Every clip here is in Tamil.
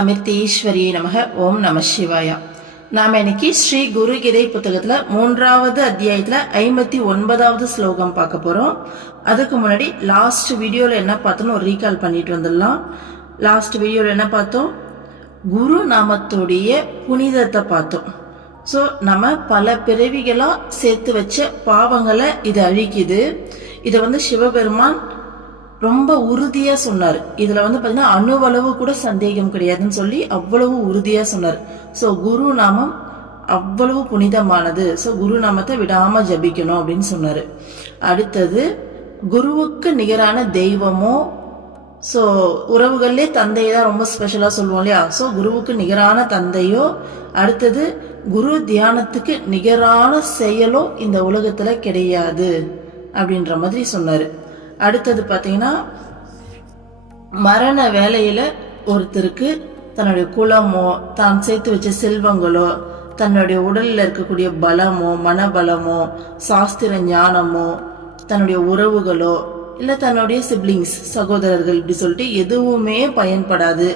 அமிர்தீஸ்வரியே நமக. ஓம் நம சிவாயா. நாம இன்னைக்கு ஸ்ரீ குருகீதை புத்தகத்துல 3வது அத்தியாயத்துல 59வது ஸ்லோகம் பார்க்க போறோம். அதுக்கு முன்னாடி லாஸ்ட் வீடியோல என்ன பார்த்தோம்னு ஒரு ரீகால் பண்ணிட்டு வந்துடலாம். லாஸ்ட் வீடியோல என்ன பார்த்தோம்? குரு நாமத்துடைய புனிதத்தை பார்த்தோம். ஸோ நம்ம பல பிறவிகளா சேர்த்து வச்ச பாவங்களை இது அழிக்குது. இதை சிவபெருமான் ரொம்ப உறுதியா சொன்னார். இதுல பாத்தீங்கன்னா அணுவளவு கூட சந்தேகம் கிடையாதுன்னு சொல்லி அவ்வளவு உறுதியா சொன்னார். சோ குரு நாமம் அவ்வளவு புனிதமானது. சோ குரு நாமத்தை விடாம ஜபிக்கணும் அப்படின்னு சொன்னாரு. அடுத்தது குருவுக்கு நிகரான தெய்வமோ, ஸோ உறவுகள்லே தந்தையை தான் ரொம்ப ஸ்பெஷலா சொல்லுவோம் இல்லையா. ஸோ குருவுக்கு நிகரான தந்தையோ, அடுத்தது குரு தியானத்துக்கு நிகரான செயலோ இந்த உலகத்துல கிடையாது அப்படின்ற மாதிரி சொன்னாரு. அடுத்தது பாத்தீங்கன்னா மரண வேலையில ஒருத்தருக்கு தன்னுடைய குலமோ, தான் சேர்த்து வச்ச செல்வங்களோ, தன்னுடைய உடல்ல இருக்கக்கூடிய பலமோ, மனபலமோ, சாஸ்திர ஞானமோ, தன்னுடைய உறவுகளோ, இல்ல தன்னுடைய சிப்ளிங்ஸ் சகோதரர்கள் இப்படி சொல்லிட்டு எதுவுமே பயன்படாது.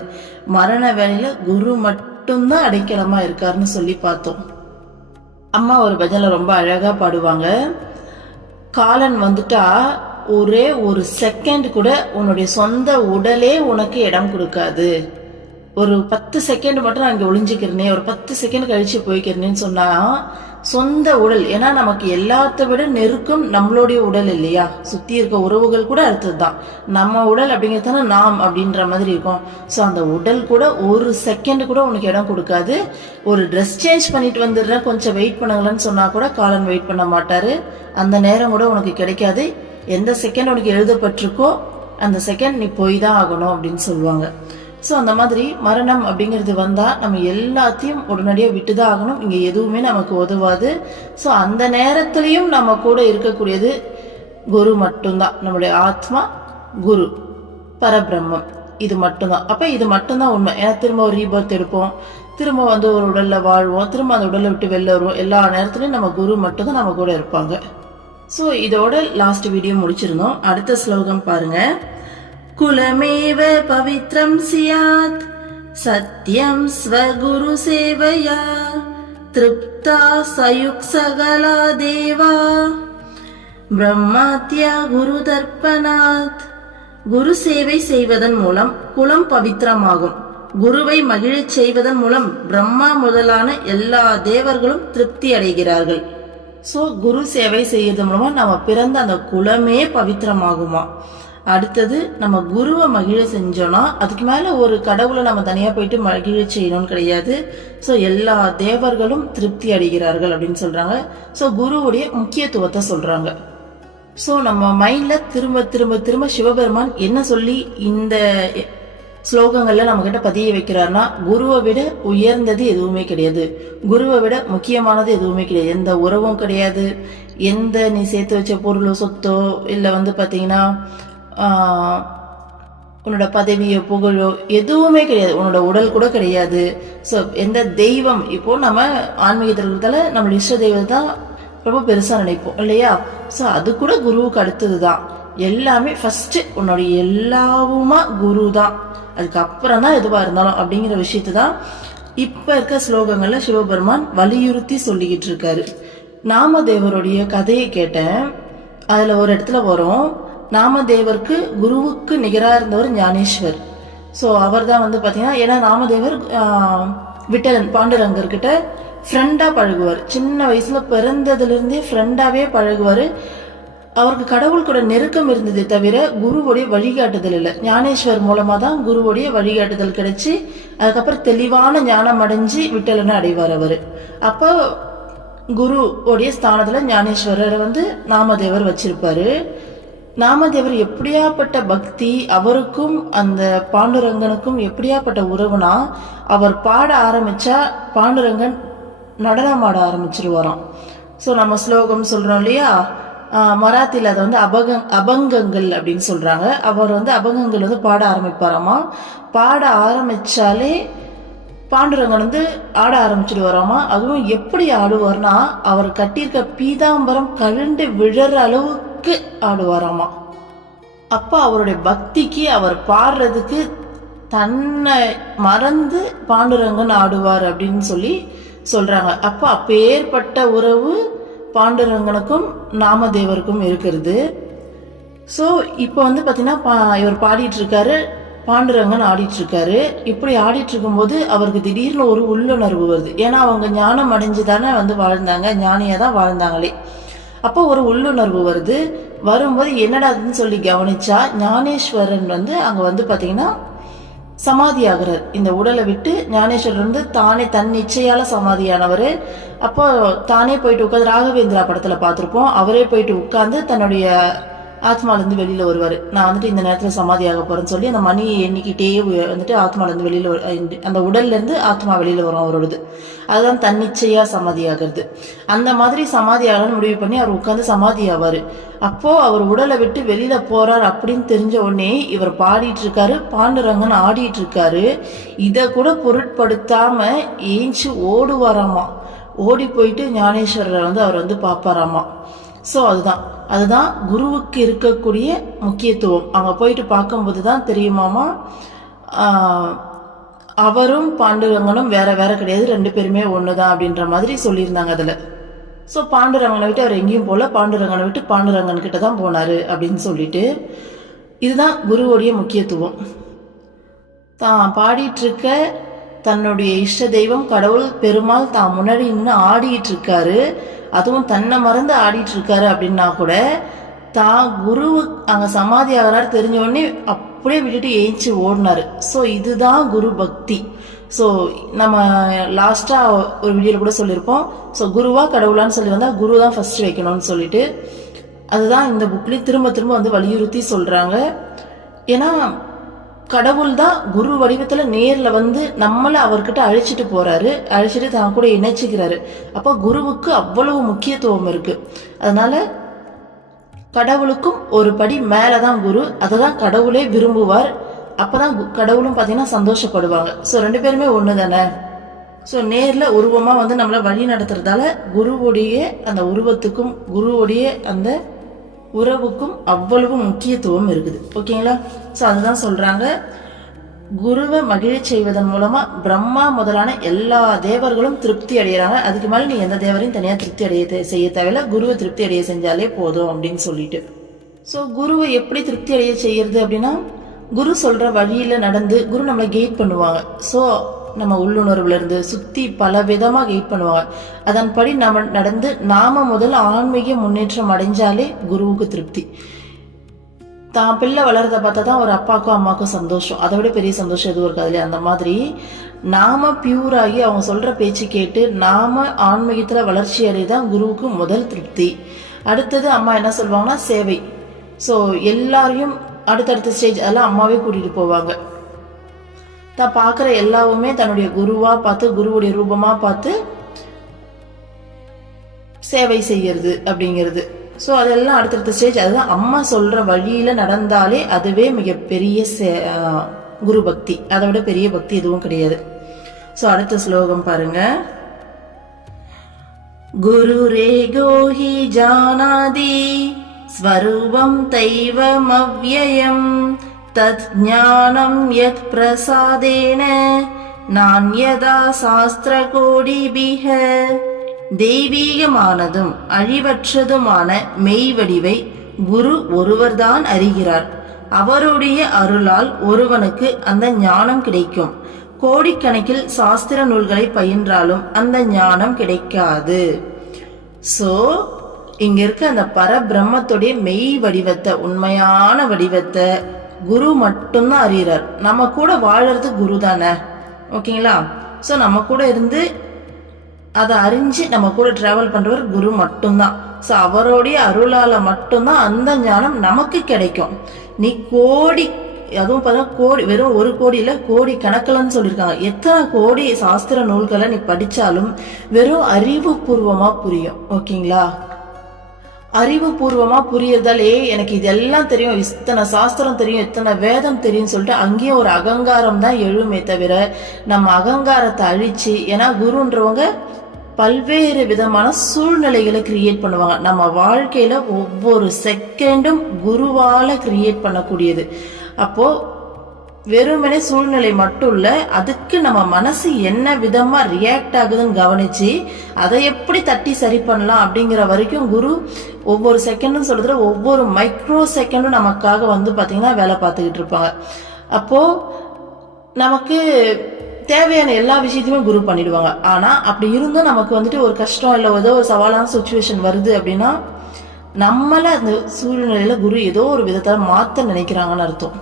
மரண வேலையில குரு மட்டும்தான் அடைக்கலமா இருக்காருன்னு சொல்லி பார்த்தோம். அம்மா ஒரு பஜனை ரொம்ப அழகா பாடுவாங்க. காலன் வந்துட்டா ஒரே ஒரு செகண்ட் கூட உன்னுடைய சொந்த உடலே உனக்கு இடம் கொடுக்காது. ஒரு 10 செகண்ட் மட்டும் நான் இங்க ஒளிஞ்சுக்கிறேனே, ஒரு 10 செகண்ட் கழிச்சு போய்க்கிறேன்னு சொன்னா சொந்த உடல், ஏன்னா நமக்கு எல்லாத்த விட நெருக்கம் நம்மளுடைய உடல் இல்லையா. சுத்தி இருக்க உறவுகள் கூட அடுத்ததுதான். நம்ம உடல் அப்படிங்கிறதுனா நாம் அப்படின்ற மாதிரி இருக்கும். ஸோ அந்த உடல் கூட ஒரு செகண்ட் கூட உனக்கு இடம் கொடுக்காது. ஒரு ட்ரெஸ் சேஞ்ச் பண்ணிட்டு வந்துடுறேன், கொஞ்சம் வெயிட் பண்ணுங்களேன்னு சொன்னா கூட காலன் வெயிட் பண்ண மாட்டாரு. அந்த நேரம் கூட உனக்கு கிடைக்காது. எந்த செகண்ட் உனக்கு எழுதப்பட்டிருக்கோ அந்த செகண்ட் நீ போய் தான் ஆகணும் அப்படின்னு சொல்லுவாங்க. ஸோ அந்த மாதிரி மரணம் அப்படிங்கிறது வந்தா நம்ம எல்லாத்தையும் உடனடியாக விட்டுதான் ஆகணும். இங்க எதுவுமே நமக்கு உதவாது. ஸோ அந்த நேரத்திலையும் நம்ம கூட இருக்கக்கூடியது குரு மட்டும்தான். நம்மளுடைய ஆத்மா, குரு, பரபிரம்மம், இது மட்டும்தான். அப்ப இது மட்டும்தான் உண்மை. ஏன்னா திரும்ப ஒரு ரீபர்த் எடுப்போம், திரும்ப ஒரு உடல்ல வாழ்வோம், திரும்ப அந்த உடலை விட்டு வெளில வருவோம். எல்லா நேரத்திலையும் நம்ம குரு மட்டும்தான் நம்ம கூட இருப்பாங்க. ஸோ இதோட லாஸ்ட் வீடியோ முடிச்சிருந்தோம். அடுத்த ஸ்லோகம் பாருங்க. குலமேவ பவித்ரம் சியாத் சத்யம் ஸ்வகுரு சேவையா திருப்தா சயுக் சகலா தேவா பிரம்மாத்யா குரு தர்ப்பணாத். குரு சேவை செய்வதன் மூலம் குலம் பவித்திரமாகும். குருவை மகிழச் செய்வதன் மூலம் பிரம்மா முதலான எல்லா தேவர்களும் திருப்தி அடைகிறார்கள். ஸோ குரு சேவை செய்யறது மூலமா நம்ம பிறந்த அந்த குலமே பவித்திரமாகுமா. அடுத்தது நம்ம குருவை மகிழ செஞ்சோம்னா அதுக்கு மேல ஒரு கடவுளை நம்ம தனியா போயிட்டு மகிழ செய்யணும்னு கிடையாது. ஸோ எல்லா தேவர்களும் திருப்தி அடைகிறார்கள் அப்படின்னு சொல்றாங்க. ஸோ குருவுடைய முக்கியத்துவத்தை சொல்றாங்க. ஸோ நம்ம மைண்ட்ல திரும்ப திரும்ப திரும்ப சிவபெருமான் என்ன சொல்லி இந்த ஸ்லோகங்கள்ல நம்ம கிட்ட பதிய வைக்கிறாருன்னா, குருவை விட உயர்ந்தது எதுவுமே கிடையாது, குருவை விட முக்கியமானது எதுவுமே கிடையாது. எந்த உறவும் கிடையாது, எந்த நீ சேர்த்து வச்ச பொருளோ சொத்தோ இல்ல பாத்தீங்கன்னா உன்னோட பதவியோ புகழோ எதுவுமே கிடையாது. உன்னோட உடல் கூட கிடையாது. ஸோ எந்த தெய்வம், இப்போ நம்ம ஆன்மீகத்திற்கால நம்ம இஷ்ட தெய்வம் தான் ரொம்ப பெருசா நினைப்போம் இல்லையா. ஸோ அது கூட குருவுக்கு அடுத்ததுதான். எல்லாமே ஃபர்ஸ்ட் உன்னுடைய எல்லாவுமா குரு தான், அதுக்கப்புறம் தான் எதுவா இருந்தாலும் அப்படிங்கிற விஷயத்தை தான் இப்ப இருக்க ஸ்லோகங்கள்ல சிவபெருமான் வலியுறுத்தி சொல்லிக்கிட்டு இருக்காரு. நாமதேவருடைய கதையை கேட்டேன். அதுல ஒரு இடத்துல வரும், நாமதேவருக்கு குருவுக்கு நிகரா இருந்தவர் ஞானேஸ்வர். ஸோ அவர் தான் பாத்தீங்கன்னா, ஏன்னா நாமதேவர் விட்டலன் பாண்டுரங்கர்கிட்ட ஃப்ரெண்டா பழகுவார். சின்ன வயசுல பிறந்ததுல இருந்தே ஃப்ரெண்டாவே பழகுவாரு. அவருக்கு கடவுள் கூட நெருக்கம் இருந்ததே தவிர குருவுடைய வழிகாட்டுதல் இல்லை. ஞானேஸ்வர் மூலமா தான் குருவுடைய வழிகாட்டுதல் கிடைச்சி அதுக்கப்புறம் தெளிவான ஞானம் அடைஞ்சு விட்டலனை அடைவார் அவரு. அப்ப குருவுடைய ஸ்தானத்துல ஞானேஸ்வரரை நாமதேவர் வச்சிருப்பாரு. நாமதேவர் எப்படியாப்பட்ட பக்தி, அவருக்கும் அந்த பாண்டுரங்கனுக்கும் எப்படியாப்பட்ட உறவுனா, அவர் பாட ஆரம்பிச்சா பாண்டுரங்கன் நடனம் ஆட ஆரம்பிச்சிருவாராம். ஸோ நம்ம ஸ்லோகம் சொல்றோம் இல்லையா, மராத்தில அதை அபங்கங்கள் அப்படின்னு சொல்றாங்க. அவர் அபங்கங்கள் பாட ஆரம்பிப்பாராமா. பாட ஆரம்பிச்சாலே பாண்டுரங்கன் ஆட ஆரம்பிச்சிடுவாராமா. அதுவும் எப்படி ஆடுவார்னா, அவர் கட்டியிருக்க பீதாம்பரம் கழுண்டு விழற அளவுக்கு ஆடுவாராமா. அப்ப அவருடைய பக்திக்கு, அவர் பாடுறதுக்கு தன்னை மறந்து பாண்டுரங்கன் ஆடுவார் அப்படின்னு சொல்லி சொல்றாங்க. அப்போ அப்பேற்பட்ட உறவு பாண்டுரங்கனுக்கும் நாமதேவருக்கும் இருக்கிறது. ஸோ இப்போ வந்து பார்த்தீங்கன்னா இவர் பாடிட்டு இருக்காரு, பாண்டுரங்கன் ஆடிட்டு இருக்காரு. இப்படி ஆடிட்டு இருக்கும்போது அவருக்கு திடீர்னு ஒரு உள்ளுணர்வு வருது. ஏன்னா அவங்க ஞானம் அடைஞ்சு தானே வந்து வாழ்ந்தாங்க, ஞானியா தான் வாழ்ந்தாங்களே. அப்போ ஒரு உள்ளுணர்வு வருது. வரும்போது என்னடாதுன்னு சொல்லி கவனிச்சா ஞானேஸ்வரன் வந்து அங்கே வந்து பார்த்தீங்கன்னா சமாதி ஆகிறார். இந்த உடலை விட்டு ஞானேஸ்வரர் வந்து தானே தன் நிச்சயால சமாதியானவர். அப்போ தானே போயிட்டு உட்காந்து ராகவேந்திரா படத்துல பார்த்துருப்போம். அவரே போயிட்டு உட்கார்ந்து தன்னுடைய ஆத்மாலேருந்து வெளியில வருவார். நான் வந்துட்டு இந்த நேரத்தில் சமாதியாக போறேன்னு சொல்லி அந்த மணியை எண்ணிக்கிட்டே வந்துட்டு ஆத்மாலேருந்து வெளியில அந்த உடல்ல இருந்து ஆத்மா வெளியில வரும் அவரோடது. அதுதான் தன்னிச்சையா சமாதி ஆகிறது. அந்த மாதிரி சமாதி ஆகணும்னு முடிவு பண்ணி அவர் உட்காந்து சமாதி ஆவாரு. அப்போ அவர் உடலை விட்டு வெளியில போறார் அப்படின்னு தெரிஞ்ச உடனே இவர் பாடிட்டு இருக்காரு, பாண்டுரங்கன் ஆடிட்டு இருக்காரு. இதை கூட பொருட்படுத்தாம ஏஞ்சி ஓடுவாராமா. ஓடி போயிட்டு ஞானேஸ்வரரை வந்து அவர் வந்து பார்ப்பாராமா. ஸோ அதுதான் குருவுக்கு இருக்கக்கூடிய முக்கியத்துவம். அங்கே போயிட்டு பார்க்கும்போது தான் தெரியுமாமா, அவரும் பாண்டுரங்கனும் வேற வேற கிடையாது, ரெண்டு பேருமே ஒண்ணுதான் அப்படின்ற மாதிரி சொல்லியிருந்தாங்க அதுல. ஸோ பாண்டுரங்கனை விட்டு அவர் எங்கேயும் போல, பாண்டுரங்கனை விட்டு பாண்டுரங்கன் கிட்ட தான் போனாரு அப்படின்னு சொல்லிட்டு, இதுதான் குருவுடைய முக்கியத்துவம். தான் பாடிட்டு இருக்க தன்னுடைய இஷ்ட தெய்வம் கடவுள் பெருமாள் தான் முன்னாடி இன்னும் ஆடிட்டு இருக்காரு, அதுவும் தன்னை மறந்து ஆடிட்டு இருக்காரு அப்படின்னா கூட தான் குரு அங்க சமாதி ஆகிறாரு தெரிஞ்ச உடனே அப்படியே விட்டுட்டு ஏஞ்சி ஓடினாரு. ஸோ இதுதான் குரு பக்தி. ஸோ நம்ம லாஸ்டா ஒரு வீடியோல கூட சொல்லியிருப்போம். ஸோ குருவா கடவுளான்னு சொல்லி வந்தா குரு தான் ஃபர்ஸ்ட் வைக்கணும்னு சொல்லிட்டு, அதுதான் இந்த புக்லயும் திரும்ப திரும்ப வந்து வலியுறுத்தி சொல்றாங்க. ஏன்னா கடவுள் தான் குரு வடிவத்துல நேர்ல வந்து நம்மள அவர்கிட்ட அழைச்சிட்டு போறாரு, அழைச்சிட்டு தான் கூட இணைச்சிக்கிறாரு. அப்ப குருவுக்கு அவ்வளவு முக்கியத்துவம் இருக்கு. அதனால கடவுளுக்கும் ஒரு படி மேலதான் குரு, அததான் கடவுளே விரும்புவார். அப்பதான் கடவுளும் பாத்தீங்கன்னா சந்தோஷப்படுவாங்க. ஸோ ரெண்டு பேருமே ஒண்ணு தானே. ஸோ நேர்ல உருவமா வந்து நம்மளை வழி நடத்துறதால குருவுடைய அந்த உருவத்துக்கும் குருவுடைய அந்த உறவுக்கும் அவ்வளவு முக்கியத்துவம் இருக்குது. ஓகேங்களா? ஸோ அதுதான் சொல்றாங்க, குருவை மகிழ செய்வதன் மூலமா பிரம்மா முதலான எல்லா தேவர்களும் திருப்தி அடைகிறாங்க. அதுக்கு மேல நீ எந்த தேவரையும் தனியா திருப்தி அடைய செய்ய தேவையில்ல, குருவை திருப்தி அடைய செஞ்சாலே போதும் அப்படின்னு சொல்லிட்டு. ஸோ குருவை எப்படி திருப்தி அடைய செய்யறது அப்படின்னா, குரு சொல்ற வழியில நடந்து குரு நம்மளை கெயிட் பண்ணுவாங்க. ஸோ நம்ம உள்ளுணர்வுல இருந்து சுத்தி பல விதமா கெயிட் பண்ணுவாங்க. அதன்படி நம்ம நடந்து நாம முதல்ல ஆன்மீக முன்னேற்றம் அடைஞ்சாலே குருவுக்கு திருப்தி. தான் பிள்ளை வளர்றத பார்த்தா தான் ஒரு அப்பாக்கும் அம்மாக்கும் சந்தோஷம். அதை விட பெரிய சந்தோஷம் எதுவும் இருக்காது இல்லையா? அந்த மாதிரி நாம பியூராகி அவங்க சொல்ற பேச்சு கேட்டு நாம ஆன்மீகத்துல வளர்ச்சி அடையதான் குருவுக்கு முதல் திருப்தி. அடுத்தது அம்மா என்ன சொல்லுவாங்கன்னா சேவை. ஸோ எல்லாரையும் அடுத்தடுத்த ஸ்டேஜ் அதெல்லாம் அம்மாவே கூட்டிட்டு போவாங்க. தான் பார்க்குற எல்லாவுமே தன்னுடைய குருவா பார்த்து, குருவுடைய ரூபமா பார்த்து சேவை செய்யறது அப்படிங்கிறது. ஸோ அதெல்லாம் அடுத்தடுத்த ஸ்டேஜ். அதுதான் அம்மா சொல்ற வழியில நடந்தாலே அதுவே மிகப்பெரிய குரு பக்தி. அதை விட பெரிய பக்தி எதுவும் கிடையாது. ஸோ அடுத்த ஸ்லோகம் பாருங்க. குரு ரேகோஹி ஜானாதி ஸ்வரூபம் தைவம் அவ்யயம் தத் ஞானம் யத் பிரசாதேன நான்யதா சாஸ்திர கோடிபிஹ. தெய்வீகமானதும் அழிவற்றதுமான மெய்வடிவை குரு ஒருவர்தான் அறிகிறார். அவருடைய அருளால் ஒருவனுக்கு அந்த ஞானம் கிடைக்கும். கோடிக்கணக்கில் சாஸ்திர நூல்களை பயின்றாலும் அந்த ஞானம் கிடைக்காது. சோ இங்க இருக்க அந்த பரபிரம்மத்துடைய மெய் வடிவத்தை, உண்மையான வடிவத்தை குரு மட்டும்தான் அறிகிறார். நம்ம கூட வாழறது குரு தானே. ஓகேங்களா? ஸோ நம்ம கூட இருந்து அதை அறிஞ்சு நம்ம கூட டிராவல் பண்றவர் குரு மட்டும்தான். ஸோ அவருடைய அருளால மட்டும்தான் அந்த ஞானம் நமக்கு கிடைக்கும். நீ கோடி, அதுவும் பார்த்தா கோடி, வெறும் ஒரு கோடி இல்ல, கோடி கணக்கில்னு சொல்லியிருக்காங்க. எத்தனை கோடி சாஸ்திர நூல்களை நீ படிச்சாலும் வெறும் அறிவுபூர்வமா புரியும். ஓகேங்களா? அறிவுபூர்வமா புரியறதாலே எனக்கு இதெல்லாம் தெரியும், இத்தனை சாஸ்திரம் தெரியும், இத்தனை வேதம் தெரியும் சொல்லிட்டு அங்கேயும் ஒரு அகங்காரம் தான் எழுமே தவிர நம்ம அகங்காரத்தை அழிச்சு, ஏன்னா குருன்றவங்க பல்வேறு விதமான சூழ்நிலைகளை கிரியேட் பண்ணுவாங்க. நம்ம வாழ்க்கையில ஒவ்வொரு செகண்டும் குருவால கிரியேட் பண்ணக்கூடியது. அப்போ வெறுமனே சூழ்நிலை மட்டும் இல்ல, அதுக்கு நம்ம மனசு என்ன விதமா ரியாக்ட் ஆகுதுன்னு கவனிச்சு அதை எப்படி தட்டி சரி பண்ணலாம் அப்படிங்கிற வரைக்கும் குரு ஒவ்வொரு செகண்டும் சொல்றதுல ஒவ்வொரு மைக்ரோ செகண்டும் நமக்காக பாத்தீங்கன்னா வேலை பார்த்துக்கிட்டு இருப்பாங்க. அப்போ நமக்கு தேவையான எல்லா விஷயத்தையுமே குரு பண்ணிடுவாங்க. ஆனா அப்படி இருந்தும் நமக்கு ஒரு கஷ்டம் இல்லை ஏதோ ஒரு சவாலான சுச்சுவேஷன் வருது அப்படின்னா நம்மள அந்த சூழ்நிலையில குரு ஏதோ ஒரு விதத்தால மாத்த நினைக்கிறாங்கன்னு அர்த்தம்.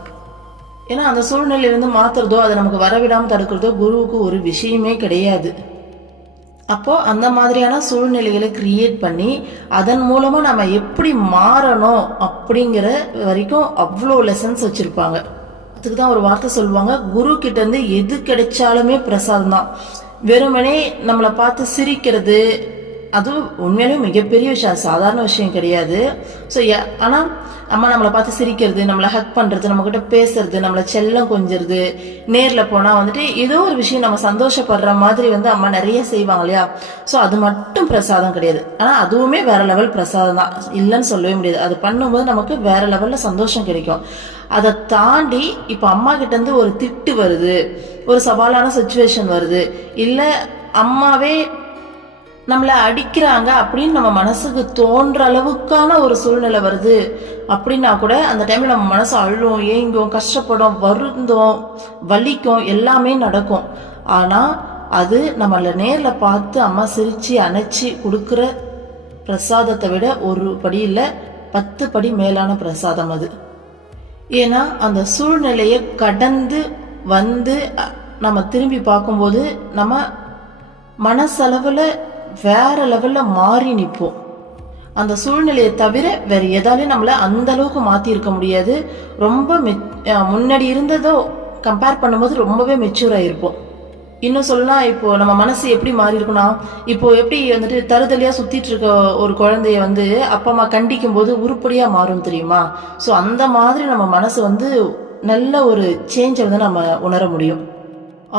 ஏன்னா அந்த சூழ்நிலையிலிருந்து மாத்துறதோ அதை நமக்கு வரவிடாம தடுக்கிறதோ குருவுக்கு ஒரு விஷயமே கிடையாது. அப்போ அந்த மாதிரியான சூழ்நிலைகளை கிரியேட் பண்ணி அதன் மூலமா நம்ம எப்படி மாறணும் அப்படிங்கிற வரைக்கும் அவ்வளோ லெசன்ஸ் வச்சிருப்பாங்க. அதுக்கு தான் ஒரு வார்த்தை சொல்லுவாங்க, குரு கிட்ட இருந்து எது கிடைச்சாலுமே பிரசாதம் தான். வெறுமனே நம்மளை பார்த்து சிரிக்கிறது அது உண்மையிலேயே மிகப்பெரிய விஷயம், சாதாரண விஷயம் கிடையாது. ஸோ ஆனால் அம்மா நம்மளை பார்த்து சிரிக்கிறது, நம்மளை ஹக் பண்ணுறது, நம்மக்கிட்ட பேசுறது, நம்மளை செல்லம் கொஞ்சிறது, நேரில் போனால் ஏதோ ஒரு விஷயம் நம்ம சந்தோஷப்படுற மாதிரி அம்மா நிறைய செய்வாங்க இல்லையா. ஸோ அது மட்டும் பிரசாதம் கிடையாது. ஆனால் அதுவுமே வேற லெவல் பிரசாதம் தான், இல்லைன்னு சொல்லவே முடியாது. அது பண்ணும்போது நமக்கு வேற லெவலில் சந்தோஷம் கிடைக்கும். அதை தாண்டி இப்போ அம்மா கிட்டேருந்து ஒரு திட்டு வருது, ஒரு சவாலான சுச்சுவேஷன் வருது, இல்லை அம்மாவே நம்மளை அடிக்கிறாங்க அப்படின்னு நம்ம மனசுக்கு தோன்ற அளவுக்கான ஒரு சூழ்நிலை வருது அப்படின்னா கூட அந்த டைம்ல நம்ம மனசு அழும், ஏங்கும், கஷ்டப்படும், வருந்தோம், வலிக்கும், எல்லாமே நடக்கும். ஆனா அது நம்மள நேர்ல பார்த்து அம்மா சிரிச்சு அணைச்சி கொடுக்குற பிரசாதத்தை விட ஒரு படி இல்லை 10 படி மேலான பிரசாதம் அது. ஏன்னா அந்த சூழ்நிலையை கடந்து நம்ம திரும்பி பார்க்கும்போது நம்ம மனசளவுல வேற லெவல்ல மாறி நிற்போம். அந்த சூழ்நிலையை தவிர வேற எதாலையும் நம்மள அந்த அளவுக்கு மாத்தி இருக்க முடியாது. ரொம்ப முன்னாடி இருந்ததோ கம்பேர் பண்ணும்போது ரொம்பவே மெச்சூர் ஆயிருப்போம். இன்னும் சொல்லலாம், இப்போ நம்ம மனசு எப்படி மாறி இருக்குன்னா, இப்போ எப்படி தருதலையா சுத்திட்டு இருக்க ஒரு குழந்தைய அப்பா அம்மா கண்டிக்கும் போது உருப்படியா மாறும் தெரியுமா. ஸோ அந்த மாதிரி நம்ம மனசு நல்ல ஒரு சேஞ்சை நம்ம உணர முடியும்.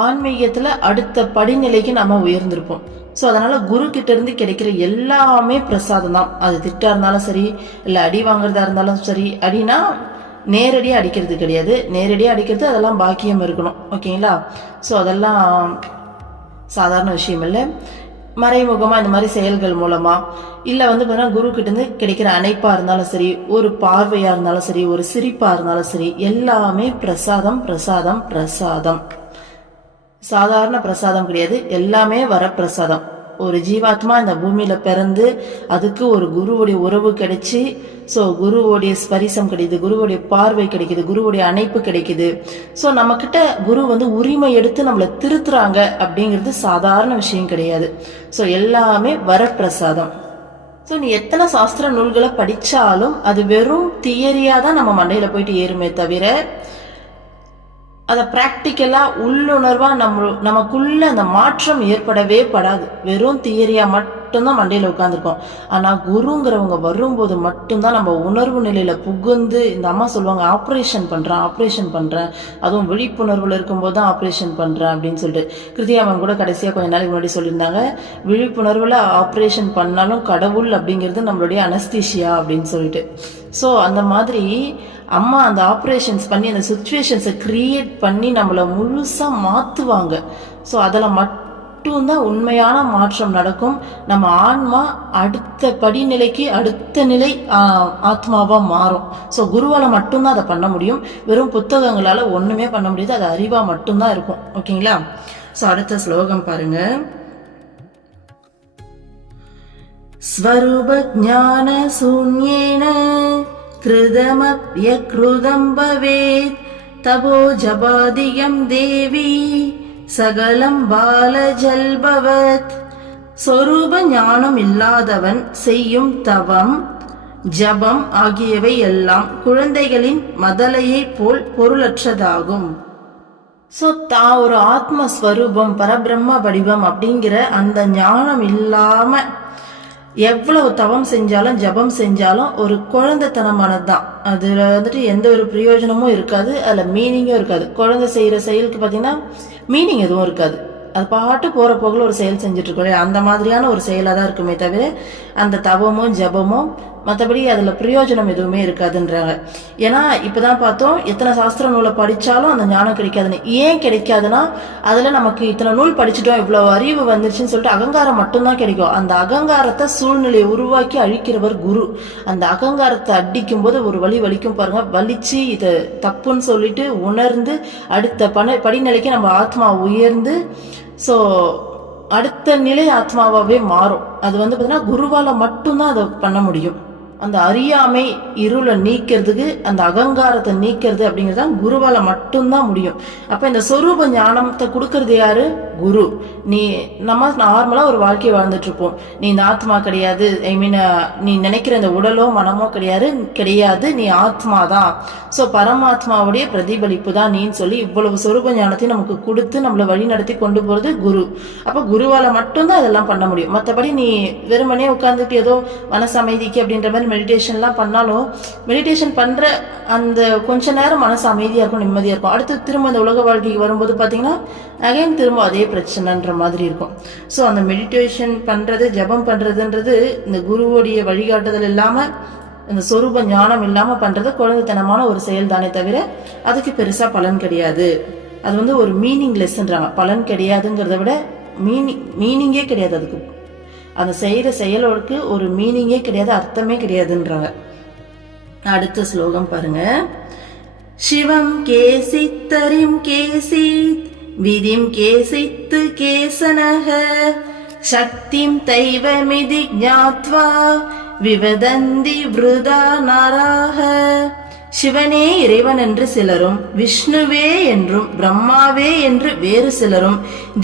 ஆன்மீகத்துல அடுத்த படிநிலைக்கு நம்ம உயர்ந்திருப்போம். ஸோ அதனால குரு கிட்ட இருந்து கிடைக்கிற எல்லாமே பிரசாதம் தான். அது திட்டா இருந்தாலும் சரி, இல்லை அடி வாங்குறதா இருந்தாலும் சரி. அடினா நேரடியாக அடிக்கிறது கிடையாது, நேரடியாக அடிக்கிறது அதெல்லாம் பாக்கியம் இருக்கணும், ஓகேங்களா. ஸோ அதெல்லாம் சாதாரண விஷயம் இல்லை. மறைமுகமாக இந்த மாதிரி செயல்கள் மூலமா இல்லை பார்த்தீங்கன்னா குரு கிட்ட இருந்து கிடைக்கிற அணைப்பா இருந்தாலும் சரி, ஒரு பார்வையா இருந்தாலும் சரி, ஒரு சிரிப்பா இருந்தாலும் சரி, எல்லாமே பிரசாதம் பிரசாதம் பிரசாதம். சாதாரண பிரசாதம் கிடையாது, எல்லாமே வரப்பிரசாதம். ஒரு ஜீவாத்மா இந்த பூமியில பிறந்து அதுக்கு ஒரு குருவுடைய உறவு கிடைச்சி, ஸோ குருவோடைய ஸ்பரிசம் கிடைக்குது, குருவுடைய பார்வை கிடைக்குது, குருவுடைய அணைப்பு கிடைக்குது. ஸோ நம்ம கிட்ட குரு உரிமை எடுத்து நம்மளை திருத்துறாங்க அப்படிங்கிறது சாதாரண விஷயம் கிடையாது. ஸோ எல்லாமே வரப்பிரசாதம். ஸோ நீ எத்தனை சாஸ்திர நூல்களை படிச்சாலும் அது வெறும் தியரியா தான் நம்ம மண்டையில போயிட்டு ஏறுமே தவிர அதை ப்ராக்டிக்கலா உள்ளுணர்வா நமக்குள்ள அந்த மாற்றம் ஏற்படவே படாது. வெறும் தியரியா மட்டும்தான் மண்டையில உட்காந்துருக்கோம். ஆனா குருங்கிறவங்க வரும்போது மட்டும்தான் நம்ம உணர்வு நிலையில புகுந்து, இந்த அம்மா சொல்லுவாங்க ஆப்ரேஷன் பண்றேன், அதுவும் விழிப்புணர்வுல இருக்கும்போது தான் ஆப்ரேஷன் பண்றேன் அப்படின்னு சொல்லிட்டு. கிருத்தியாமன் கூட கடைசியா கொஞ்ச நாளைக்கு முன்னாடி சொல்லியிருந்தாங்க, விழிப்புணர்வுல ஆப்ரேஷன் பண்ணாலும் கடவுள் அப்படிங்கிறது நம்மளுடைய அனஸ்தீஷியா அப்படின்னு சொல்லிட்டு. ஸோ அந்த மாதிரி அம்மா அந்த ஆப்ரேஷன்ஸ் பண்ணி அந்த சுச்சுவேஷன்ஸை கிரியேட் பண்ணி நம்மளை முழுசா மாத்துவாங்க. ஸோ அதில் மட்டும்தான் உண்மையான மாற்றம் நடக்கும். நம்ம ஆன்மா அடுத்த படிநிலைக்கு அடுத்த நிலை ஆத்மாவா மாறும். ஸோ குருவால மட்டும்தான் அதை பண்ண முடியும். வெறும் புத்தகங்களால ஒண்ணுமே பண்ண முடியாது, அது அறிவா மட்டும்தான் இருக்கும், ஓகேங்களா. ஸோ அடுத்த ஸ்லோகம் பாருங்க. ஸ்வரூப ஞான சூன்யேன கிருதமப்யக்ருதம் பவேத் தபோ ஜபாதியம் தேவி சகலம் பாலஜல்பவத். சொரூப ஞானம் இல்லாதவன் செய்யும் தவம், ஜபம் ஆகியவை எல்லாம் குழந்தைகளின் மதலையை போல் பொருளற்றதாகும். ஸோ ஒரு ஆத்மஸ்வரூபம் பரபிரம்ம வடிவம் அப்படிங்கிற அந்த ஞானம் இல்லாம எவ்வளவு தவம் செஞ்சாலும் ஜபம் செஞ்சாலும் ஒரு குழந்தைத்தனமானது தான். அதுல எந்த ஒரு பிரயோஜனமும் இருக்காது, அதுல மீனிங்கும் இருக்காது. குழந்தை செய்யற செயலுக்கு பாத்தீங்கன்னா மீனிங் எதுவும் இருக்காது, அது பாட்டு போற போகல ஒரு செயல் செஞ்சுட்டு இருக்கோம், அந்த மாதிரியான ஒரு செயலா தான் இருக்குமே தவிர அந்த தவமும் ஜபமும் மற்றபடி அதில் பிரயோஜனம் எதுவுமே இருக்காதுன்றாங்க. ஏன்னா இப்போதான் பார்த்தோம், எத்தனை சாஸ்திர நூலை படித்தாலும் அந்த ஞானம் கிடைக்காதுன்னு. ஏன் கிடைக்காதுன்னா, அதில் நமக்கு இத்தனை நூல் படிச்சுட்டோம், இவ்வளோ அறிவு வந்துருச்சுன்னு சொல்லிட்டு அகங்காரம் மட்டும்தான் கிடைக்கும். அந்த அகங்காரத்தை சூழ்நிலையை உருவாக்கி அழிக்கிறவர் குரு. அந்த அகங்காரத்தை அடிக்கும் போது ஒரு வலிக்கும் பாருங்க, வலிச்சு இதை தப்புன்னு சொல்லிட்டு உணர்ந்து அடுத்த படிநிலைக்கு நம்ம ஆத்மா உயர்ந்து ஸோ அடுத்த நிலை ஆத்மாவாகவே மாறும். அது பார்த்தீங்கன்னா குருவால மட்டும்தான் அதை பண்ண முடியும். அந்த அறியாமை இருளை நீக்கிறதுக்கு, அந்த அகங்காரத்தை நீக்கிறது அப்படிங்கிறது தான் குருவால மட்டும்தான் முடியும். அப்ப இந்த சொரூப ஞானத்தை கொடுக்கறது யாரு? குரு. நம்ம நார்மலா ஒரு வாழ்க்கையை வாழ்ந்துட்டு இருப்போம். நீ இந்த ஆத்மா கிடையாது, ஐ மீன் நீ நினைக்கிற இந்த உடலோ மனமோ கிடையாது, நீ ஆத்மா தான். ஸோ பரமாத்மாவுடைய பிரதிபலிப்பு தான் நீன்னு சொல்லி இவ்வளவு சொரூப ஞானத்தையும் நமக்கு கொடுத்து நம்மளை வழி நடத்தி கொண்டு போறது குரு. அப்ப குருவால மட்டும்தான் இதெல்லாம் பண்ண முடியும். மற்றபடி நீ வெறுமனே உட்கார்ந்துட்டு ஏதோ மனசு அமைதிக்கு அப்படின்ற மாதிரி மெடிடேஷன்லாம் பண்ணாலும், மெடிடேஷன் பண்ற அந்த கொஞ்ச நேரம் மனசு அமைதியா இருக்கும், நிம்மதியா இருக்கும். அடுத்து திரும்ப இந்த உலக வாழ்க்கைக்கு வரும்போது பாத்தீங்கன்னா அகைன் திரும்ப அதே பிரச்சனைன்ற மாதிரி இருக்கும். ஸோ அந்த மெடிடேஷன் பண்றது, ஜபம் பண்றதுன்றது இந்த குருவுடைய வழிகாட்டுதல் இல்லாம, இந்த சொரூப ஞானம் இல்லாம பண்றது குழந்தைத்தனமான ஒரு செயல் தானே தவிர அதுக்கு பெருசா பலன் கிடையாது. அது ஒரு மீனிங்லெஸ்ன்றாங்க. பலன் கிடையாதுங்கிறத விட மீனிங்கே கிடையாது. அதுக்கு அந்த செய்யற செயலோருக்கு ஒரு மீனிங்கே கிடையாது, அர்த்தமே கிடையாதுன்றாங்க. அடுத்த ஸ்லோகம் பாருங்க. சிவம் கேசித்தரிம் கேசித் விதிம் கேசித்து கேசனஹ சக்திம் தைவமிதி ஞாத்வா விவதந்தி விருதா நராஹ. சிவனே இறைவன் என்று சிலரும், விஷ்ணுவே என்றும் பிரம்மாவே என்று வேறு சிலரும்,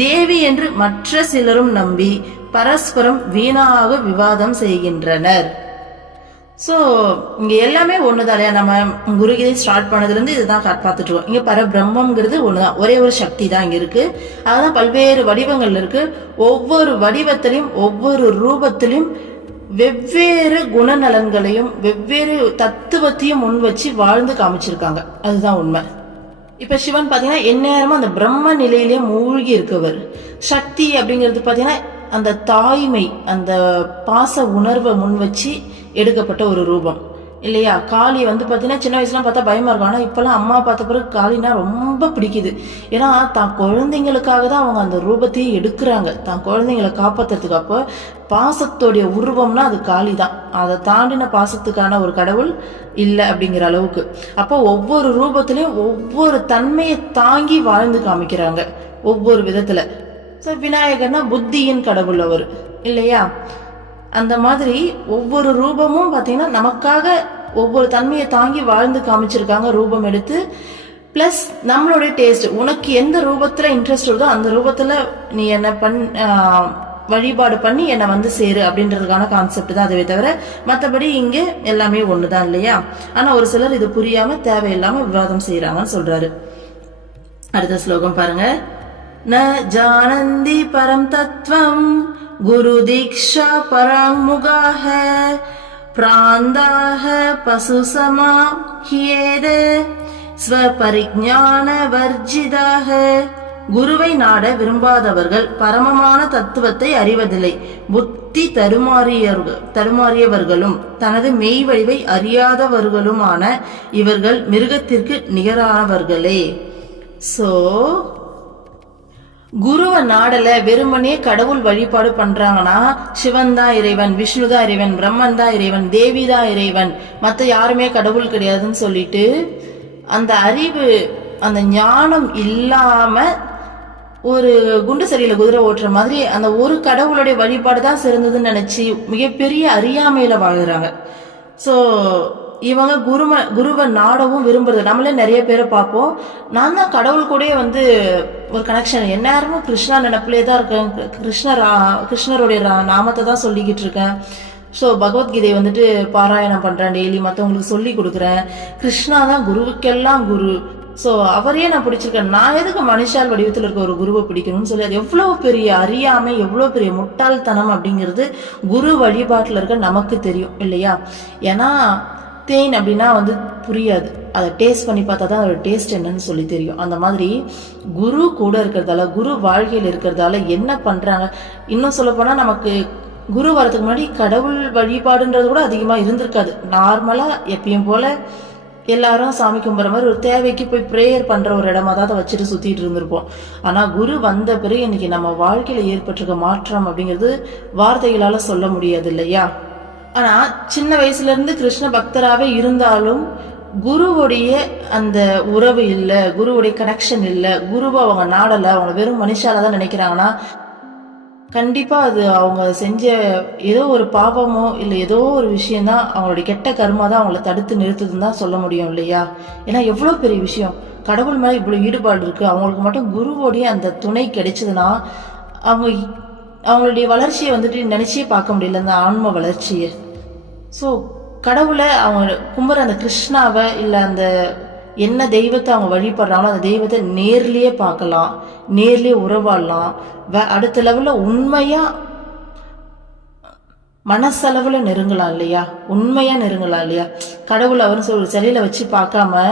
தேவி என்று மற்ற சிலரும் நம்பி பரஸ்பரம் வீணாக விவாதம் செய்கின்றனர். ஸோ இங்க எல்லாமே ஒண்ணுதான் இல்லையா? நம்ம குருகிரி ஸ்டார்ட் பண்ணதுல இருந்து இதுதான் பார்த்துட்டு இருக்கோம். இங்க பரபிரம்மங்கிறது ஒண்ணுதான், ஒரே ஒரு சக்தி தான் இங்க இருக்கு. அதுதான் பல்வேறு வடிவங்கள் இருக்கு. ஒவ்வொரு வடிவத்திலையும் ஒவ்வொரு ரூபத்திலையும் வெவ்வேறு குணநலன்களையும் வெவ்வேறு தத்துவத்தையும் முன் வச்சு வாழ்ந்து காமிச்சிருக்காங்க. அதுதான் உண்மை. இப்ப சிவன் பாத்தீங்கன்னா எந்நேரமும் அந்த பிரம்ம நிலையிலே மூழ்கி இருக்கவர். சக்தி அப்படிங்கிறது பாத்தீங்கன்னா அந்த தாய்மை, அந்த பாச உணர்வை முன் வச்சு எடுக்கப்பட்ட ஒரு ரூபம் இல்லையா? காளி பாத்தீங்கன்னா சின்ன வயசுலாம் பார்த்தா பயமா இருக்கும். ஆனா இப்பெல்லாம் அம்மா பார்த்த பிறகு காளினா ரொம்ப பிடிக்குது. ஏன்னா தான் குழந்தைங்களுக்காக தான் அவங்க அந்த ரூபத்தையே எடுக்கிறாங்க, தான் குழந்தைங்களை காப்பாத்துறதுக்கு. அப்போ பாசத்தோடைய உருவம்னா அது காளி தான். அதை தாண்டின பாசத்துக்கான ஒரு கடவுள் இல்லை அப்படிங்கிற அளவுக்கு. அப்போ ஒவ்வொரு ரூபத்திலையும் ஒவ்வொரு தன்மையை தாங்கி வாழ்ந்து காமிக்கிறாங்க ஒவ்வொரு விதத்துல. ஸோ விநாயகர்னா புத்தியின் கடவுள் அவர் இல்லையா? அந்த மாதிரி ஒவ்வொரு ரூபமும் பார்த்தீங்கன்னா நமக்காக ஒவ்வொரு தன்மையை தாங்கி வாழ்ந்து காமிச்சிருக்காங்க ரூபம் எடுத்து. பிளஸ் நம்மளுடைய டேஸ்ட், உனக்கு எந்த ரூபத்துல இன்ட்ரெஸ்ட் வருதோ அந்த ரூபத்துல நீ என்ன வழிபாடு பண்ணி என்னை சேரு அப்படின்றதுக்கான கான்செப்ட் தான். அதுவே தவிர மற்றபடி இங்கே எல்லாமே ஒண்ணுதான் இல்லையா? ஆனா ஒரு சிலர் இது புரியாம தேவையில்லாம விவாதம் செய்யறாங்கன்னு சொல்றாரு. அடுத்த ஸ்லோகம் பாருங்க. ந ஜானந்தி பரம் தத்வம் குரு தீக்ஷா பராங்முகாஹ பிராந்தாஹ பசு சமா ஹியேத ஸ்வபரிஜ்ஞான வர்ஜிதாக. குருவை நாட விரும்பாதவர்கள் பரமமான தத்துவத்தை அறிவதில்லை. புத்தி தடுமாறியவர்களும் தனது மெய் வடிவை அறியாதவர்களுமான இவர்கள் மிருகத்திற்கு நிகரானவர்களே. சோ குருவை நாடல வெறுமனே கடவுள் வழிபாடு பண்றாங்கன்னா, சிவன் தான் இறைவன், விஷ்ணு தான் இறைவன், பிரம்மன் தான் இறைவன், தேவி தான் இறைவன், மற்ற யாருமே கடவுள் கிடையாதுன்னு சொல்லிட்டு அந்த அறிவு, அந்த ஞானம் இல்லாம ஒரு குண்டு சரியில குதிரை ஓட்டுற மாதிரி அந்த ஒரு கடவுளுடைய வழிபாடு தான் சிறந்ததுன்னு நினைச்சு மிகப்பெரிய அறியாமையில வாழ்கிறாங்க. ஸோ இவங்க குருவை நாடவும் விரும்புறது. நம்மளே நிறைய பேரை பார்ப்போம். நான் தான் கடவுள் கூட ஒரு கனெக்ஷன், எந்நேரமும் கிருஷ்ணா நினைப்பிலே தான் இருக்கேன், கிருஷ்ணருடைய நாமத்தை தான் சொல்லிக்கிட்டு இருக்கேன். ஸோ பகவத்கீதை பாராயணம் பண்றேன், டெய்லி மற்றவங்களுக்கு சொல்லி கொடுக்குறேன். கிருஷ்ணா தான் குருவுக்கெல்லாம் குரு. ஸோ அவரையே நான் பிடிச்சிருக்கேன். நான் எதுக்கு மனுஷால் வடிவத்தில் இருக்க ஒரு குருவை பிடிக்கணும்னு சொல்லி, அது எவ்வளவு பெரிய அறியாமை, எவ்வளவு பெரிய முட்டாள்தனம் அப்படிங்கிறது குரு வழிபாட்டில் இருக்க நமக்கு தெரியும் இல்லையா? ஏன்னா தேன் அப்படின்னா புரியாது, அதை டேஸ்ட் பண்ணி பார்த்தா தான் அதோட டேஸ்ட் என்னன்னு சொல்லி தெரியும். அந்த மாதிரி குரு கூட இருக்கிறதால, குரு வாழ்க்கையில் இருக்கிறதால என்ன பண்றாங்க, இன்னும் சொல்ல போனா நமக்கு குரு வரதுக்கு முன்னாடி கடவுள் வழிபாடுன்றது கூட அதிகமாக இருந்திருக்காது. நார்மலாக எப்பயும் போல் எல்லாரும் சாமி கும்பிட்ற மாதிரி ஒரு தேவைக்கு போய் ப்ரேயர் பண்ணுற ஒரு இடமா தான் அதை வச்சுட்டு சுற்றிட்டு இருந்திருப்போம். ஆனால் குரு வந்த பிறகு இன்னைக்கு நம்ம வாழ்க்கையில் ஏற்பட்டிருக்க மாற்றம் அப்படிங்கிறது வார்த்தைகளால் சொல்ல முடியாது இல்லையா? ஆனால் சின்ன வயசுலேருந்து கிருஷ்ண பக்தராகவே இருந்தாலும் குருவுடைய அந்த உறவு இல்லை, குருவுடைய கனெக்ஷன் இல்லை, குருவை அவங்க நாடலை, அவங்க வெறும் மனுஷால தான் நினைக்கிறாங்கன்னா கண்டிப்பாக அது அவங்க செஞ்ச ஏதோ ஒரு பாவமோ இல்லை ஏதோ ஒரு விஷயந்தான், அவங்களுடைய கெட்ட கர்மா தான் அவங்கள தடுத்து நிறுத்துதுன்னு தான் சொல்ல முடியும் இல்லையா? ஏன்னா எவ்வளோ பெரிய விஷயம், கடவுள் மேலே இவ்வளோ ஈடுபாடு இருக்குது, அவங்களுக்கு மட்டும் குருவோடைய அந்த துணை கிடைச்சதுன்னா அவங்க அவங்களுடைய வளர்ச்சியை வந்துட்டு நினச்சியே பார்க்க முடியல, அந்த ஆன்ம வளர்ச்சியை. ஸோ கடவுளை அவங்க கும்புற அந்த கிருஷ்ணாவை இல்லை அந்த என்ன தெய்வத்தை அவங்க வழிபடுறாங்களோ அந்த தெய்வத்தை நேர்லேயே பார்க்கலாம், நேர்லேயே உறவாடலாம். அடுத்த லெவலில் உண்மையாக மனசளவில் நெருங்கலாம் இல்லையா? உண்மையாக நெருங்கலாம் இல்லையா? கடவுள் அவர்னு ஒரு சிலையில வச்சு பார்க்காம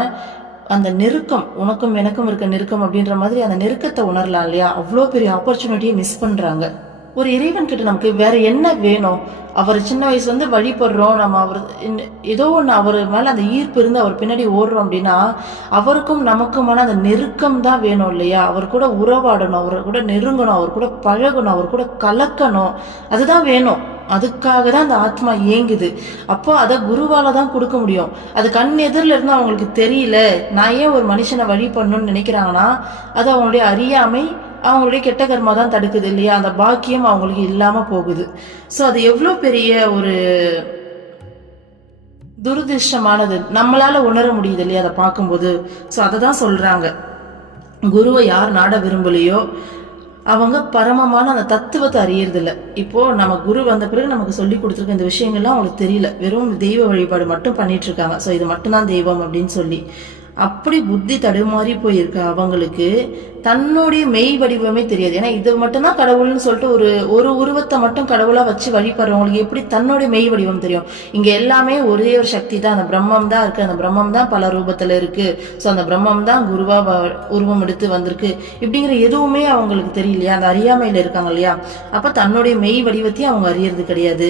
அந்த நெருக்கம், உனக்கும் எனக்கும் இருக்க நெருக்கம் அப்படின்ற மாதிரி அந்த நெருக்கத்தை உணரலாம் இல்லையா? அவ்வளோ பெரிய ஆப்பர்ச்சுனிட்டியை மிஸ் பண்ணுறாங்க. ஒரு இறைவன் கிட்ட நமக்கு வேற என்ன வேணும்? அவர் சின்ன வயசுலேருந்து வழிபடுறோம், நம்ம அவர் ஏதோ ஒன்று அவர் மேலே அந்த ஈர்ப்பு இருந்து அவர் பின்னாடி ஓடுறோம் அப்படின்னா அவருக்கும் நமக்குமான அந்த நெருக்கம் தான் வேணும் இல்லையா? அவர் கூட உறவாடணும், அவர் கூட நெருங்கணும், அவர் கூட பழகணும், அவர் கூட கலக்கணும், அதுதான் வேணும். அதுக்காக தான் அந்த ஆத்மா இயங்குது. அப்போ அதை குருவால தான் கொடுக்க முடியும். அது கண் எதிரில் இருந்து அவங்களுக்கு தெரியல, நான் ஏன் ஒரு மனுஷனை வழிபடணும்னு நினைக்கிறாங்கன்னா அது அவங்களுடைய அறியாமை, அவங்களுடைய கெட்ட கர்மா தான் தடுக்குது இல்லையா? அந்த பாக்கியம் அவங்களுக்கு இல்லாமல் போகுது. ஸோ அது எவ்வளோ பெரிய ஒரு துரதிருஷ்டமானது நம்மளால உணர முடியுது இல்லையா அதை பார்க்கும்போது. ஸோ அதை தான் சொல்றாங்க, குருவை யார் நாட விரும்பலையோ அவங்க பரமமான அந்த தத்துவத்தை அறியறது இல்லை. இப்போ நம்ம குரு வந்த பிறகு நமக்கு சொல்லி கொடுத்துருக்க இந்த விஷயங்கள்லாம் அவங்களுக்கு தெரியல, வெறும் தெய்வ வழிபாடு மட்டும் பண்ணிட்டு இருக்காங்க. ஸோ இது மட்டும்தான் தெய்வம் அப்படின்னு சொல்லி அப்படி புத்தி தடுமாறி போயிருக்க அவங்களுக்கு தன்னுடைய மெய் வடிவமே தெரியாது. ஏன்னா இது மட்டும்தான் கடவுள்னு சொல்லிட்டு ஒரு உருவத்தை மட்டும் கடவுளா வச்சு வழிபடுறவங்களுக்கு எப்படி தன்னுடைய மெய் வடிவம் தெரியும்? இங்க எல்லாமே ஒரே ஒரு சக்தி தான், அந்த பிரம்மம் தான் இருக்கு, அந்த பிரம்மம் தான் பல ரூபத்துல இருக்கு, ஸோ அந்த பிரம்மம் தான் குருவா உருவம் எடுத்து வந்திருக்கு, இப்படிங்கிற எதுவுமே அவங்களுக்கு தெரியலையா? அந்த அறியாமையில இருக்காங்க இல்லையா? அப்ப தன்னுடைய மெய் வடிவத்தையும் அவங்க அறியறது கிடையாது.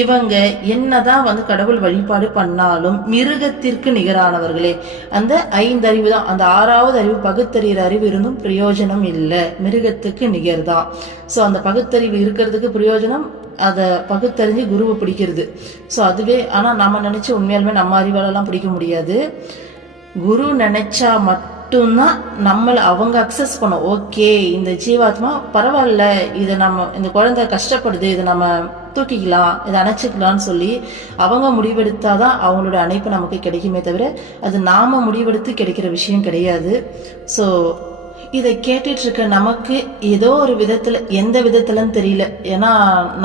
இவங்க என்னதான் கடவுள் வழிபாடு பண்ணாலும் மிருகத்திற்கு நிகரானவர்களே. அந்த 5 அறிவு தான், அந்த 6வது அறிவு பகுத்தறிகிற அறிவு இருந்தும் பிரயோஜனம் இல்லை, மிருகத்துக்கு நிகர்தான். ஸோ அந்த பகுத்தறிவு இருக்கிறதுக்கு பிரயோஜனம் அதை பகுத்தறிஞ்சு குருவை பிடிக்கிறது. ஸோ அதுவே. ஆனால் நம்ம நினைச்சு உண்மையாலுமே நம்ம அறிவாலெல்லாம் பிடிக்க முடியாது. குரு நினைச்சா மட்டும்தான் நம்மளை அவங்க அக்சஸ் பண்ணும். ஓகே, இந்த ஜீவாத்மா பரவாயில்ல, இதை நம்ம இந்த குழந்தை கஷ்டப்படுது, இதை நம்ம தூக்கிக்கலாம், இதை அணைச்சிக்கலாம்னு சொல்லி அவங்க முடிவெடுத்தாதான் அவங்களோட அணைப்பு நமக்கு கிடைக்குமே தவிர அது நாம முடிவெடுத்து கிடைக்கிற விஷயம் கிடையாது. ஸோ இதை கேட்டுட்டு இருக்க நமக்கு ஏதோ ஒரு விதத்துல, எந்த விதத்துலன்னு தெரியல, ஏன்னா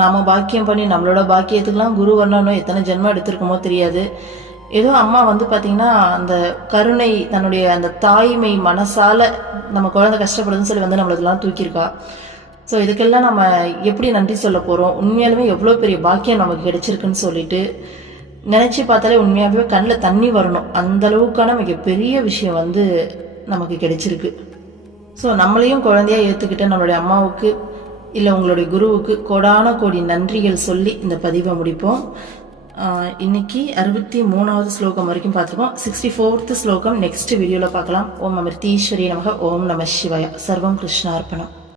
நாம பாக்கியம் பண்ணி நம்மளோட பாக்கியத்துக்கெல்லாம் குரு வரணும் எத்தனை ஜென்மம் எடுத்திருக்கோமோ தெரியாது. ஏதோ அம்மா பாத்தீங்கன்னா அந்த கருணை, தன்னுடைய அந்த தாய்மை மனசால நம்ம குழந்தை கஷ்டப்படுதுன்னு சொல்லி நம்மளதெல்லாம் தூக்கியிருக்கா. ஸோ இதுக்கெல்லாம் நம்ம எப்படி நன்றி சொல்ல போகிறோம்? உண்மையாலுமே எவ்வளோ பெரிய பாக்கியம் நமக்கு கிடைச்சிருக்குன்னு சொல்லிட்டு நினச்சி பார்த்தாலே உண்மையாகவே கண்ணில் தண்ணி வரணும். அந்த அளவுக்கான மிகப்பெரிய விஷயம் நமக்கு கிடைச்சிருக்கு. ஸோ நம்மளையும் குழந்தையாக ஏற்றுக்கிட்ட நம்மளுடைய அம்மாவுக்கு இல்லை உங்களுடைய குருவுக்கு கோடான கோடி நன்றிகள் சொல்லி இந்த பதிவை முடிப்போம். இன்னைக்கு 63வது ஸ்லோகம் வரைக்கும் பார்த்துருக்கோம். 64th ஸ்லோகம் நெக்ஸ்ட் வீடியோவில் பார்க்கலாம். ஓம் அமிர்தீஸ்வரி நமக. ஓம் நம சிவாய. சர்வம் கிருஷ்ணார்ப்பணம்.